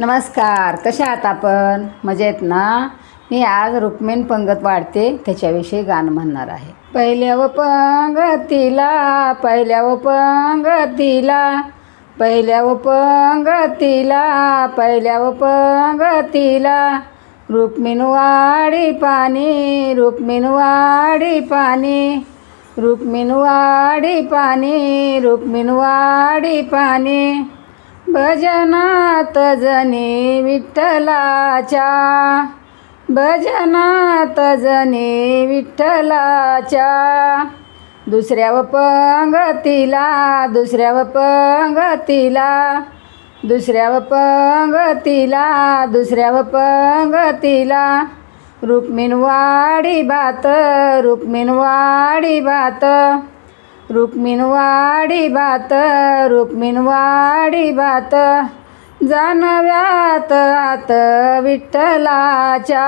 नमस्कार, कशा आहात आपण? मजेत ना? मी आज रुक्मिणी पंगत वाढते त्याच्याविषयी गाणं म्हणणार आहे. पहिल्या व पंगतीला, पहिल्या व पंगतीला, पहिल्या व पंगतीला, पहिल्या व पंगतीला, रुक्मिणी वाडी पाणी, रुक्मिणी वाडी पाणी, रुक्मिणी वाडी पाणी, रुक्मिणी वाडी पाणी, भजनात जनी विठ्ठलाच्या, भजनात जनी विठ्ठलाच्या, दुसऱ्या व पंगतीला, दुसऱ्या व पंगतीला, दुसऱ्या व पंगतीला, दुसऱ्या व पंगतीला, रुक्मिणी वाडी भात, रुक्मिणी वाडी भात, रुक्मिणी वाडी भात, रुक्मिणी वाडी भात, जानव्यात आत विठ्ठलाच्या,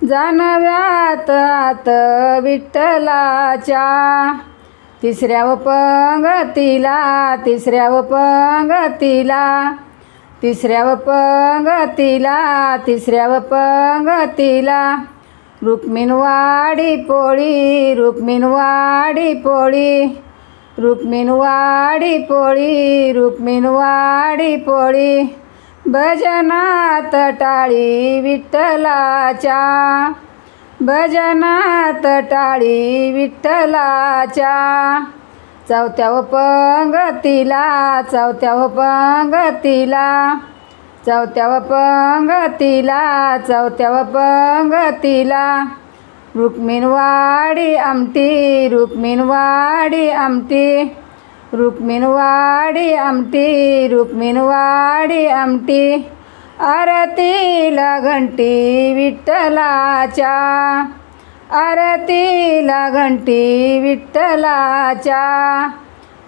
जानव्यात आत विठ्ठलाच्या, तिसऱ्या व पंगतीला, तिसऱ्या व पंगतीला, तिसऱ्या व पंगतीला, तिसऱ्या व पंगतीला, रुक्मिणी वाडी पोळी, रुक्मिणी वाडी पोळी, रुक्मिणी वाडी पोळी, रुक्मिणी वाडी पोळी, भजनात टाळी विठ्ठलाच्या, भजनात टाळी विठ्ठलाच्या, चौथ्या व पंगतीला, चौथ्या व पंगतीला, चौथ्या व पंगतीला, चौथ्या व पंगतीला, रुक्मिणी वाडी आमटी, रुक्मिणी वाडी आमटी, रुक्मिणी वाडी आमटी, रुक्मिणी वाडी आमटी, आरतीला घंटी विठ्ठलाच्या, आरतीला घंटी विठ्ठलाच्या,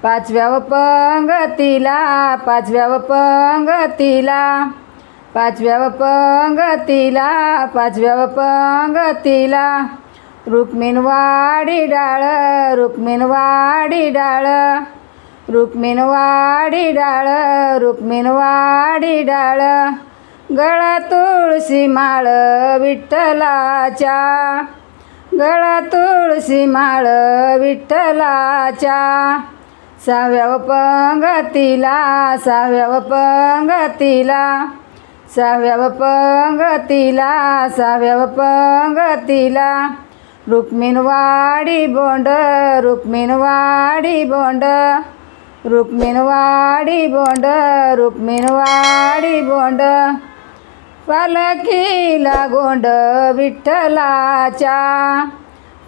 पाचव्या व पंगतीला, पाचव्या व पंगतीला, पाचव्या व पंगतीला, पाचव्या व पंगतीला, रुक्मिणी वाडी डाळ, रुक्मिणी वाडी डाळ, रुक्मिणी वाडी डाळ, रुक्मिणी वाडी डाळ, गळा तुळशी माळ विठ्ठलाच्या, गळा तुळशी माळ विठ्ठलाच्या, सहाव्या व पंगतीला, सहाव्या व पंगतीला, सहाव्या व पंगतीला, सहाव्या व पंगतीला, रुक्मिणी वाडी बोंड, रुक्मिणी वाडी बोंड, रुक्मिणी वाडी बोंड, रुक्मिणी वाडी बोंड, पालखीला गोंड विठ्ठलाच्या,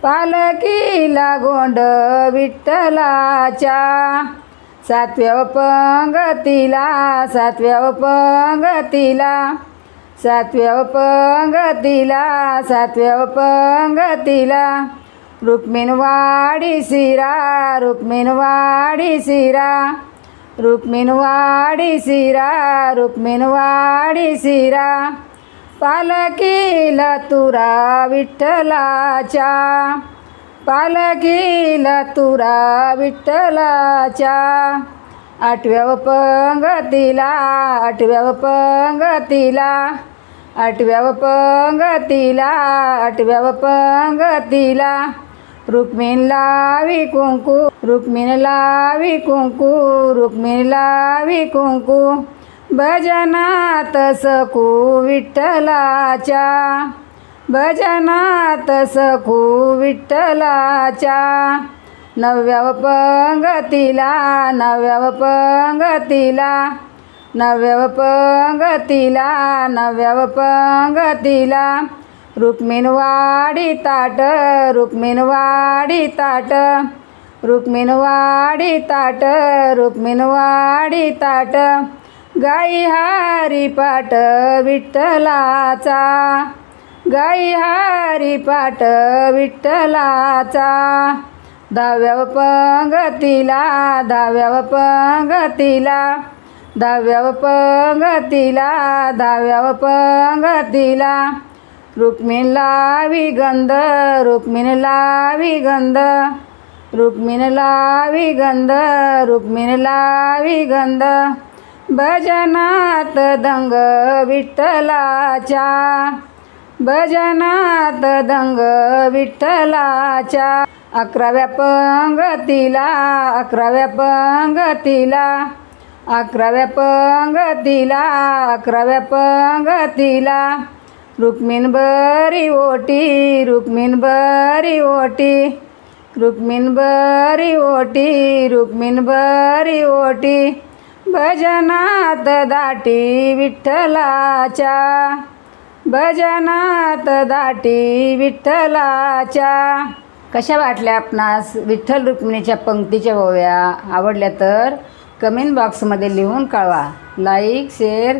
पालखीला गोंड विठ्ठलाच्या, सातव्या व पंगतीला, सातव्या व पंगतीला, सातव्या व पंगतीला, सातव्या व पंगतीला, रुक्मिणी वाडी शिरा, रुक्मिणी वाडी शिरा, रुक्मिणी वाडी शिरा, रुक्मिणी वाडी शिरा, पालखीला तुरा विठ्ठलाच्या, पालखीला तुरा विठ्ठलाच्या, आठव्या व पंगतीला, आठव्या व पंगतीला, आठव्या व पंगतीला, आठव्या व पंगतीला, रुक्मिणी लावी कुंकू, रुक्मिणी लावी कुंकू, रुक्मिणी लावी कुंकू, भजनात सकू विठ्ठलाच्या, भजनात सकू विठ्ठलाच्या, नवव्या व पंगतीला, नवव्या व पंगतीला, नवव्या व पंगतीला, नवव्या व पंगतीला, रुक्मिणी वाडी ताट, रुक्मिणी वाडी ताट, रुक्मिणी वाडी ताट, रुक्मिणी वाडी ताट, गाई हारी पाट विठ्ठलाचा, गाई हारी पाट विठ्ठलाचा, दहाव्या व पंगतीला, दहाव्या व पंगतीला, दहाव्या व पंगतीला, दहाव्या व पंगतीला, रुक्मिणी लावी गंध, रुक्मिणी लावी गंध, रुक्मिणी लावी गंध, रुक्मिणी लावी गंध, भजनात दंग विठ्ठलाच्या, भजनात दंग विठ्ठलाच्या. 11व्या पंगतीला, 11व्या पंगतीला, 11व्या पंगतीला, 11व्या पंगतीला. रुक्मिण बरी ओटी, रुक्मिण बरी ओटी, रुक्मिण बरी ओटी, रुक्मिण बरी ओटी. भजनात दाटी विठ्ठलाच्या, भजनात दाटी विठ्ठलाच्या. कशा वाटल्या आपणास विठ्ठल रुक्मिणीच्या पंक्तीच्या ओव्या? आवडल्या तर कमेंट बॉक्समध्ये लिहून कळवा. Like, share,